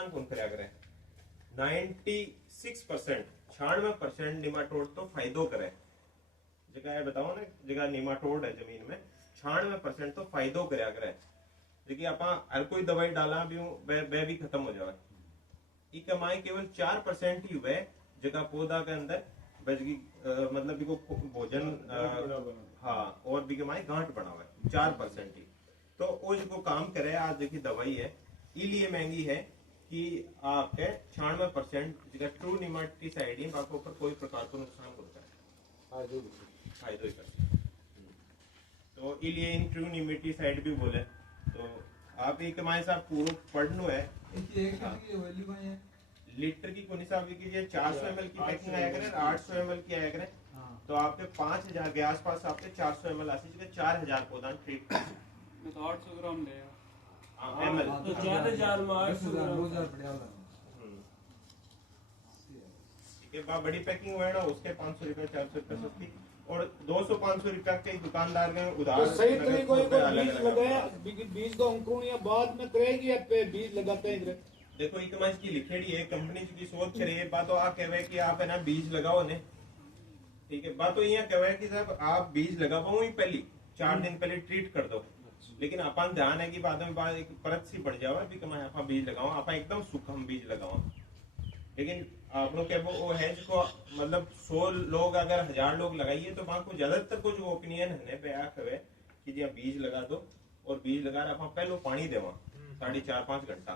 नुकसान कौन कराया करे 96% 96% निमाटोड तो फायदो करे जगह है बताओ ना जगह निमाटोड है जमीन में 96% तो फायदो कराया करे देखिए आप हर कोई दवाई डाला भी वह भी खत्म हो जाए ई कमाई केवल 4% ही हुए जगह पौधा के अंदर मतलब भी को भोजन हाँ और भी कमाई गांठ बना हुआ है 4% ही तो वो जो काम करे आज देखिए दवाई है इसलिए महंगी है कि आपके 96% जगह ट्रू निमाटिसाइड ही आपके ऊपर कोई प्रकार का नुकसान होता है फायदो ही करता तो इसलिए इन ट्रू निमाटिसाइड भी बोले तो आप एक हमारे साथ पूरा पढ़नो है लीटर की कोनी साहब की 400 ml की पैकिंग आया करें 800 ml की आया करें तो आपके 5000 के आसपास आपके 400 ml आती है 4000 पौधा ट्रीट मैं तो 800 ग्राम ले ml तो 4000 में 800 ग्राम के बाद बड़ी पैकिंग हुआ है ना उसके 500 रुपए 400 रुपए सस्ती और 200-500 रुपए के दुकानदार के उधार तो सही तरीके को बीज लगाया बीज का अंकुरण या बाद में करेगी या बीज लगाते हैं देखो एक मैच की लिखेड़ी है कंपनी की सोच करे बात तो आप कहे कि आप है ना बीज लगाओ ने ठीक है बात तो यहाँ कहे कि साहब आप बीज लगाओ ही पहली 4 दिन पहले ट्रीट कर दो लेकिन अपन ध्यान है कि बाद में बाद एक परत सी बढ़ जाओ भी कमाए आप बीज लगाओ आप एकदम सूखम बीज लगाओ लेकिन आप लोग क्या वो है जिसको मतलब 100 लोग अगर 1000 लोग लगाइए तो वहां को ज्यादातर को जो ओपिनियन है पे आवे कि जी बीज लगा दो और बीज लगा आप पहले पानी देवा 4.5-5 घंटा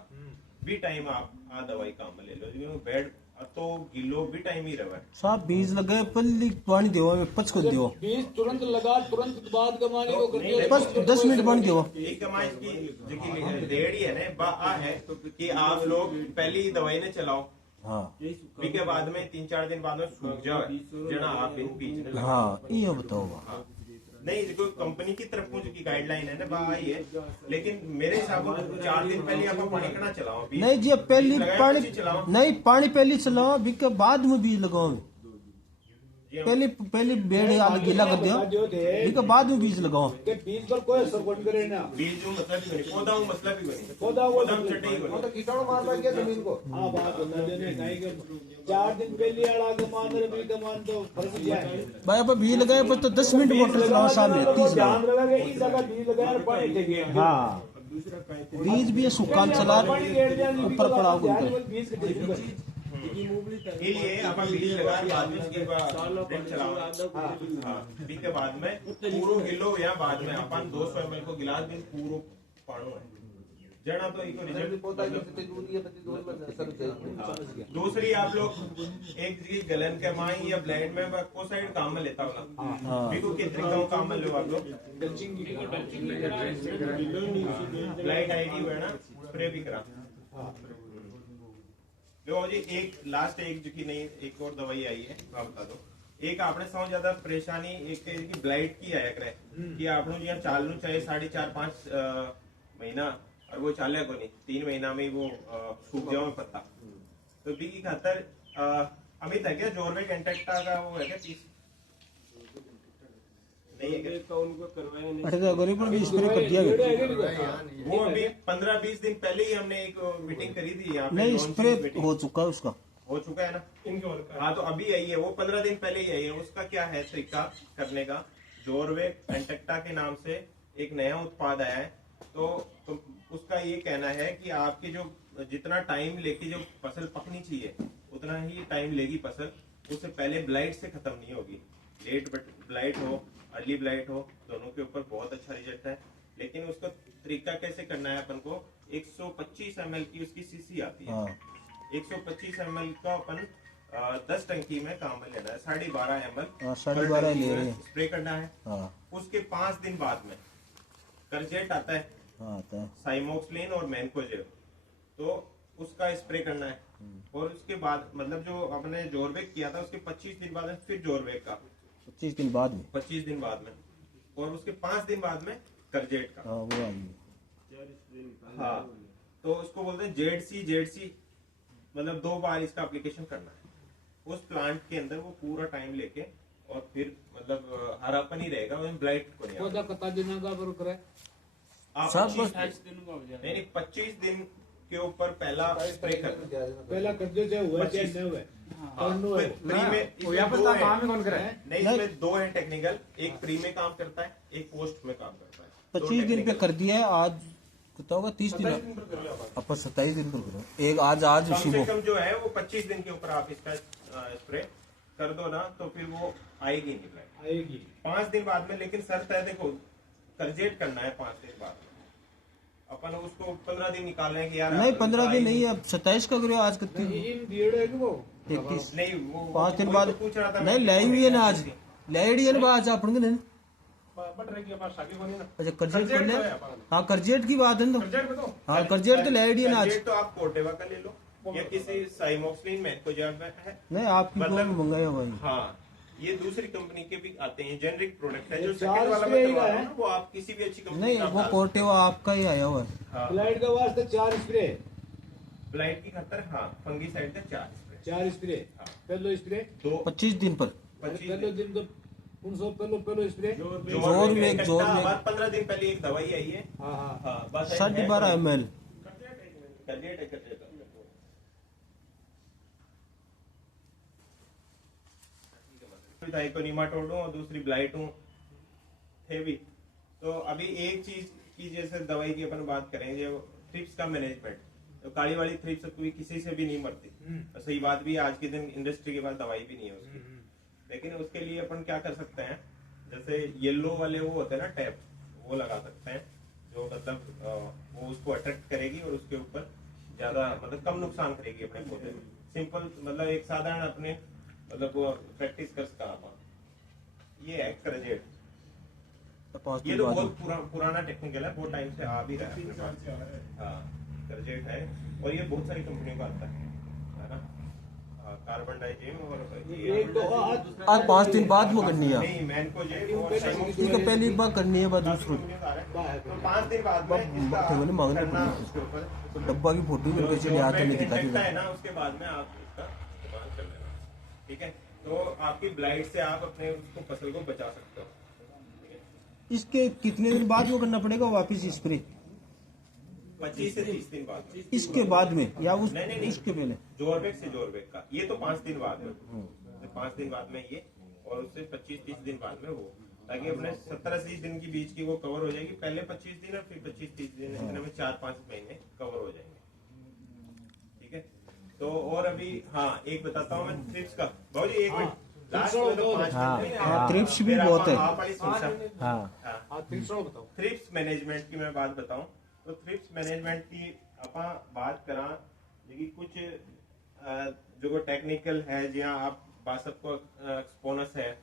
भी टाइम आप आ दवाई काम में ले लो बेड तो गिलो भी टाइम ही रहा साहब बीज लगे पल्ली पानी देव पच को देव बीज तुरंत लगा तुरंत बाद कमाने को करते 10 मिनट पानी देव एक कमाई की रेडी है ना बा है तो कि आप लोग पहली दवाई ने चलाओ हाँ के बाद में 3-4 दिन बाद में सूख जाए जना आप इन बीज हाँ ये बताओ नहीं देखो कंपनी की तरफ की गाइडलाइन है ना बा आई है लेकिन मेरे हिसाब से 4 दिन पहले आप पानी कना चलाओ नहीं जी पहली पानी चलाओ नहीं पानी पहली चलाओ भी के बाद में बीज लगाओ पहले बेड़ आगे गीला कर दियो भी के बाद में बीज लगाओ बीज पर कोई असर कौन करे ना बीज मतलब भी नहीं पौधा मतलब भी नहीं पौधा वो चटे ही तो कीटाणु मार लग गया जमीन को हां बात बता देने नहीं के 4 दिन पहले आड़ा के मान रे भी के मान तो फर्क जाए भाई अब बीज लगाए पर तो 10 मिनट मोटर चलाओ सामने 30 ध्यान रखा इस जगह बीज लगाया पानी देंगे हां बीज भी सुखान चला ऊपर पड़ा हुआ बीज के इसलिए आप बीज लगा बाद में उसके बाद चलाओ हाँ बीज के बाद में पूरो गिलो या बाद में अपन 200 ml को गिलास भी पूरो पानो है जना तो इको रिजल्ट दूसरी आप लोग एक जगह गलन के माई या ब्लेड में को साइड काम में लेता होला बिको कितने काम में लो आप लोग ब्लाइट आईडी है ना स्प्रे भी करा देखो जी एक लास्ट एक जो की नहीं एक और दवाई आई है आप बता दो एक आपने सबसे ज्यादा परेशानी एक ब्लाइट की आया करे कि आपने यहाँ चालू चाहे 4.5-5 महीना और वो चाले को नहीं 3 महीना में वो सूख जाओ पत्ता तो बी की खातर अमित है क्या जोरवे कंटेक्टा का वो है क्या पीस नहीं है तो उनको करवाया नहीं अरे तो गरीब भी स्प्रे कर दिया वो अभी 15-20 दिन पहले ही हमने एक मीटिंग करी थी यहाँ पे नहीं स्प्रे हो चुका है उसका हो चुका है ना हाँ तो अभी आई है वो 15 दिन पहले ही आई है उसका क्या है तरीका करने का जोरवे कंटेक्टा के नाम से एक नया उत्पाद आया है तो उसका ये कहना है कि आपकी जो जितना टाइम लेके जो फसल पकनी चाहिए उतना ही टाइम लेगी फसल उससे पहले ब्लाइट से खत्म नहीं होगी लेट ब्लाइट हो अर्ली ब्लाइट हो दोनों के ऊपर बहुत अच्छा रिजल्ट है लेकिन उसका तरीका कैसे करना है अपन को 125 ml की उसकी सीसी आती है 125 ml का अपन 10 टंकी में काम में लेना है 12.5 ml 12.5 ले रहे स्प्रे करना है उसके 5 दिन बाद में करजेट आता है साइमोक्सिलिन और मैनकोजेब तो उसका स्प्रे करना है और उसके बाद मतलब जो अपने जोरबेक किया था उसके 25 दिन बाद में फिर जोरबेक का 25 दिन बाद में और उसके 5 दिन बाद में करजेट का हाँ तो उसको बोलते हैं जेडसी मतलब 2 बार इसका एप्लीकेशन करना है उस प्लांट के अंदर वो पूरा टाइम लेके और फिर मतलब हरापन ही रहेगा ब्लाइट को नहीं पौधा कता दिन का बरोबर है आप 25 दिन नहीं 25 दिन के ऊपर पहला स्प्रे कर दो। पहला कब्जे से हुआ चेक 25 नहीं हुआ हाँ, करनो है प्री में इसमें दो है। नहीं इसमें दो है टेक्निकल, एक प्री में काम करता है, एक पोस्ट में काम करता है। दो 25 दिन पे technical। कर दिया है, आज कितना होगा 30 दिन अपन 27 दिन पर करो, एक आज कम उसी से को कम जो है वो 25 दिन के ऊपर आप इसका स्प्रे कर दो ना, तो फिर वो आएगी नहीं ब्लाइट। आएगी 5 दिन बाद में, लेकिन शर्त है देखो करजेट करना है 5 दिन बाद में। अपन उसको 15 दिन निकाल रहे हैं कि यार नहीं 15 दिन नहीं, अब 27 का करो, आज कितनी इन दिएड़ है कि वो 31 नहीं वो 5 दिन वही बाद तो पूछ रहा था नहीं मैं। लाई हुई है ना, आज लाई है ना आज अपन नहीं। अच्छा करजेट कर ले, हाँ करजेट की बात है तो, हाँ करजेट तो लाई है ना आज। करजेट तो आप कोर्टेवा का ले लो या किसी साइमोक्सिलिन में को जब है। नहीं आपकी मतलब- कौन मंगाया भाई, हाँ ये दूसरी कंपनी के भी आते हैं, जेनरिक प्रोडक्ट है। जो ये सेकंड चार वाला स्प्रे मैं करवा का रहा है? हूं ना, वो आप किसी भी अच्छी कंपनी नहीं का वो डाल- कोर्टेवा आपका ही आया हुआ है। हाँ फ्लाइट का वास्ते 4 स्प्रे ब्लाइट की खातर हाँ फंगीसाइड का 4 स्प्रे 4 स्प्रे हाँ। पहलो स्प्रे 25 दिन पर 25 पहलो दिन तो 500 पहलो स्प्रे जोर में एक जोर में 15 दिन पहले एक दवाई आई है। हाँ हाँ हाँ बस है- 12.5 ml करजेट है, करजेट है। निमाटोड हूँ और दूसरी ब्लाइट हूँ थे भी। तो अभी एक चीज की जैसे दवाई की अपन बात करेंगे, थ्रिप्स का मैनेजमेंट। तो काली वाली थ्रिप्स कोई किसी से भी नहीं मरती, तो सही बात भी है, आज के दिन इंडस्ट्री के पास दवाई भी नहीं है उसकी। लेकिन उसके लिए अपन क्या कर सकते हैं, जैसे येलो वाले वो होते हैं ना टैप, वो लगा सकते हैं, जो मतलब वो उसको अट्रैक्ट करेगी और उसके ऊपर ज्यादा मतलब कम नुकसान करेगी अपने पौधे में। सिंपल मतलब एक साधारण अपने मतलब वो प्रैक्टिस कर सकता आप। ये है करजेट, 5 ये दिन तो बाद बहुत पुराना टेक्निकल है, बहुत टाइम से आ भी रहा है अपने पास। हाँ करजेट है और ये बहुत सारी कंपनियों का आता है ना। कार्बन डाइजेम और एक तो आज 5 दिन बाद वो करनी है, नहीं मैनको जेम और इसका पहली बार करनी है, बाद दूसरी तो 5 दिन बाद में इसका केवल मांगना करना पड़ेगा। उसके ऊपर तो डब्बा की फोटो भी उनके चले आते नहीं दिखा है देगा। ना, उसके बाद में आप इसका इस्तेमाल कर लेना। ठीक है, तो आपकी ब्लाइट से आप अपने उसको फसल को बचा सकते हो। इसके कितने दिन बाद वो करना पड़ेगा वापस स्प्रे, 25 से 30 दिन बाद में। इसके बाद में या उस नहीं। उसके पहले? जोरबेक से जोरबेक का ये तो 5 दिन बाद में, 5 दिन बाद में ये, और उससे 25-30 दिन बाद में वो, ताकि अपने 17-30 दिन की बीच की वो कवर हो जाएगी। पहले 25 दिन और फिर 25-30 दिन, इतने में 4-5 महीने कवर हो जाएंगे। ठीक है, तो और अभी हाँ एक बताता हूँ मैं थ्रिप्स का। भाई एक मिनट, लास्ट में तो 5 हाँ, थ्रिप्स भी बहुत है। आप वाली सुन सकते। हाँ आप 300 बताओ। थ्रिप्स मैनेजमेंट की मैं बात बताऊं तो थ्रिप्स मैनेजमेंट की अपा बात करा जी, कुछ जो टेक्निकल है जहाँ आप बासप को एक्सपोनस है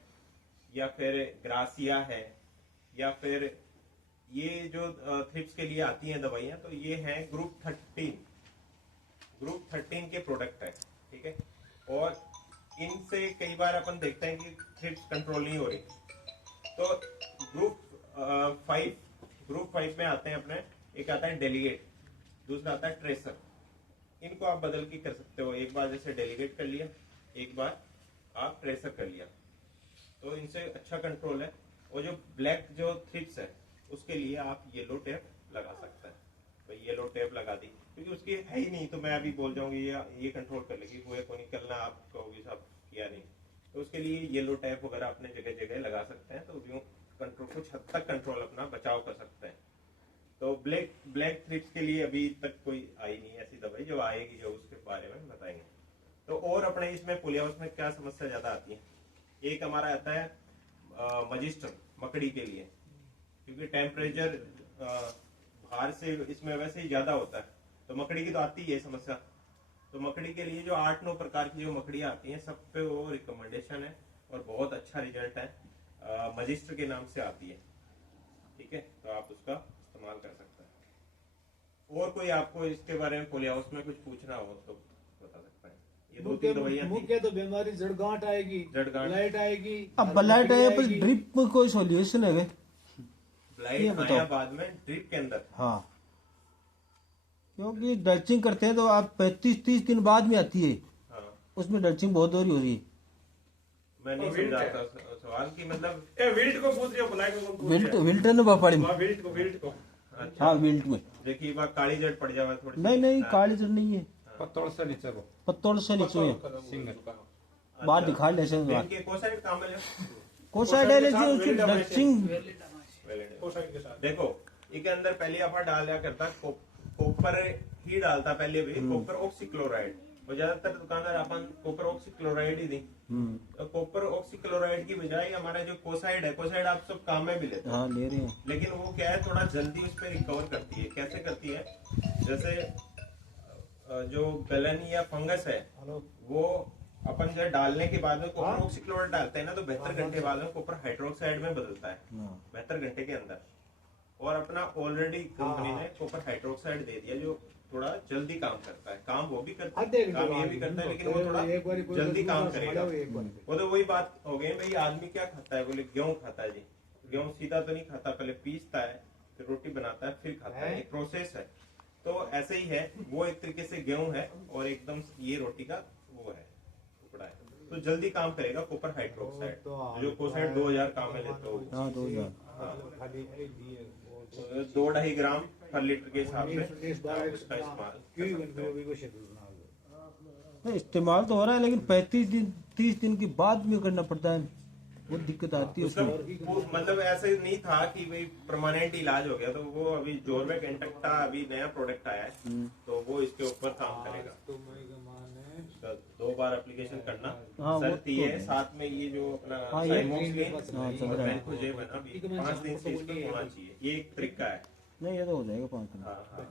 या फिर ग्रासिया है या फिर ये जो थ्रिप्स के लिए आती हैं दवाइयाँ, तो ये है ग्रुप 13 के प्रोडक्ट है। ठीक है, और इनसे कई बार अपन देखते हैं कि थ्रिप्स कंट्रोल नहीं हो रही, तो ग्रुप 5 में आते हैं अपने, एक आता है डेलीगेट, दूसरा आता है ट्रेसर। इनको आप बदल के कर सकते हो, एक बार जैसे डेलीगेट कर लिया, एक बार आप ट्रेसर कर लिया, तो इनसे अच्छा कंट्रोल है। और जो ब्लैक जो थ्रिप्स है उसके लिए आप येलो टेप लगा सकते हैं। तो येलो टेप लगा दी, क्योंकि उसकी है ही नहीं, तो मैं अभी बोल जाऊंगी ये कंट्रोल कर लेगी, वो को निकलना आप कहोगे साहब किया नहीं, तो उसके लिए येलो टेप वगैरह अपने जगह जगह लगा सकते हैं। तो यूं कंट्रोल, कुछ हद तक कंट्रोल अपना बचाव कर सकते हैं। तो ब्लैक थ्रिप्स के लिए अभी तक कोई आई नहीं ऐसी दवाई, जो आएगी जो उसके बारे में बताएंगे। तो और अपने इसमें पोलियाउस में क्या समस्या ज्यादा आती है, एक हमारा आता है मजिस्टर मकड़ी के लिए, क्योंकि टेम्परेचर बाहर से इसमें वैसे ही ज्यादा होता है, तो मकड़ी की तो आती है समस्या। तो मकड़ी के लिए जो 8-9 प्रकार की जो मकड़ियाँ आती हैं, सब पे वो रिकमेंडेशन है और बहुत अच्छा रिजल्ट है, मजिस्टर के नाम से आती है। ठीक है, तो आप उसका इस्तेमाल कर सकते हैं। और कोई आपको इसके बारे में पोलियाउस में कुछ पूछना हो तो बता सकते हैं। ये 2-3 दवाइयाँ थी। मुख्य तो बीमारी जड़गांठ आएगी, जड़गांठ। ब्लाइट आएगी। अब ब्लाइट है पर ड्रिप में कोई सॉल्यूशन है? ब्लाइट आया बाद में ड्रिप के अंदर। हाँ, क्योंकि डल्चिंग करते हैं तो आप 35-30 दिन बाद में आती है, हाँ, उसमें डल्चिंग बहुत हो रही है। मैं नहीं समझाता सवाल की मतलब विल्ट को पूछ रहे हो, ब्लाइट को पूछ रहे हो? विल्ट ने बापाड़ी में, विल्ट को अच्छा हाँ विल्ट में देखिए वह काली जट पड़ जावा थोड़ी नहीं नहीं काली तो नहीं है, पत्तोड़ से नीचे को पत्तोड़ से नीचे है, सिंगल बाहर दिखा ले से बात इनके को साइड काम है को साइड है जो डस्टिंग देखो इसके अंदर पहले आप डाल दिया करता कॉपर ही डालता पहले भी कॉपर ऑक्सीक्लोराइड, और ज्यादातर दुकानदार अपन कॉपर ऑक्सीक्लोराइड ही दी। तो कॉपर ऑक्सीक्लोराइड की बजाय हमारा जो कोसाइड है, कोसाइड आप सब काम में भी लेते हैं, हाँ ले रहे हैं, लेकिन वो क्या है थोड़ा जल्दी उस पर रिकवर करती है। कैसे करती है, जैसे जो गलन या फंगस है वो अपन जो डालने के बाद में कॉपर ऑक्सीक्लोराइड डालते हैं ना, तो 72 घंटे बाद में कॉपर हाइड्रोक्साइड में बदलता है, 72 घंटे के अंदर। और अपना ऑलरेडी कंपनी ने कॉपर हाइड्रोक्साइड दे दिया जो थोड़ा जल्दी काम करता है। काम वो भी करता है, काम ये भी करता है, लेकिन वो थोड़ा जल्दी काम करेगा। वो तो वही बात हो गई भाई, आदमी क्या खाता है, बोले गेहूं खाता है जी, गेहूं सीधा तो नहीं खाता, पहले पीसता है फिर रोटी बनाता है फिर खाता है, एक प्रोसेस है। तो ऐसे ही है, वो एक तरीके से गेहूं है और एकदम ये रोटी का वो है टुकड़ा है, तो जल्दी काम करेगा कॉपर हाइड्रोक्साइड। जो कोसाइड 2000 काम में लेते हो, हाँ 2000 2-2.5 ग्राम पर लीटर के हिसाब से उसका इस्तेमाल कर सकते हो। नहीं, इस्तेमाल तो हो रहा है लेकिन 35 दिन 30 दिन के बाद में करना पड़ता है, वो दिक्कत आती है उसका उसमें। वो मतलब ऐसे नहीं था कि भाई परमानेंट इलाज हो गया, तो वो अभी जोरवेक एंटक्टा अभी नया प्रोडक्ट आया है, तो वो इसके ऊपर काम करेगा। उसका 2 बार एप्लीकेशन करना हाँ, वो शर्त ये है, साथ में ये जो अपना हाँ, ये- साइमोक्सिलिन हाँ, चल और रहा है। मैनकोजेब है ना, अभी 5 दिन से इसका होना चाहिए, ये एक तरीका है। नहीं ये तो हो जाएगा 5 दिन। हाँ हाँ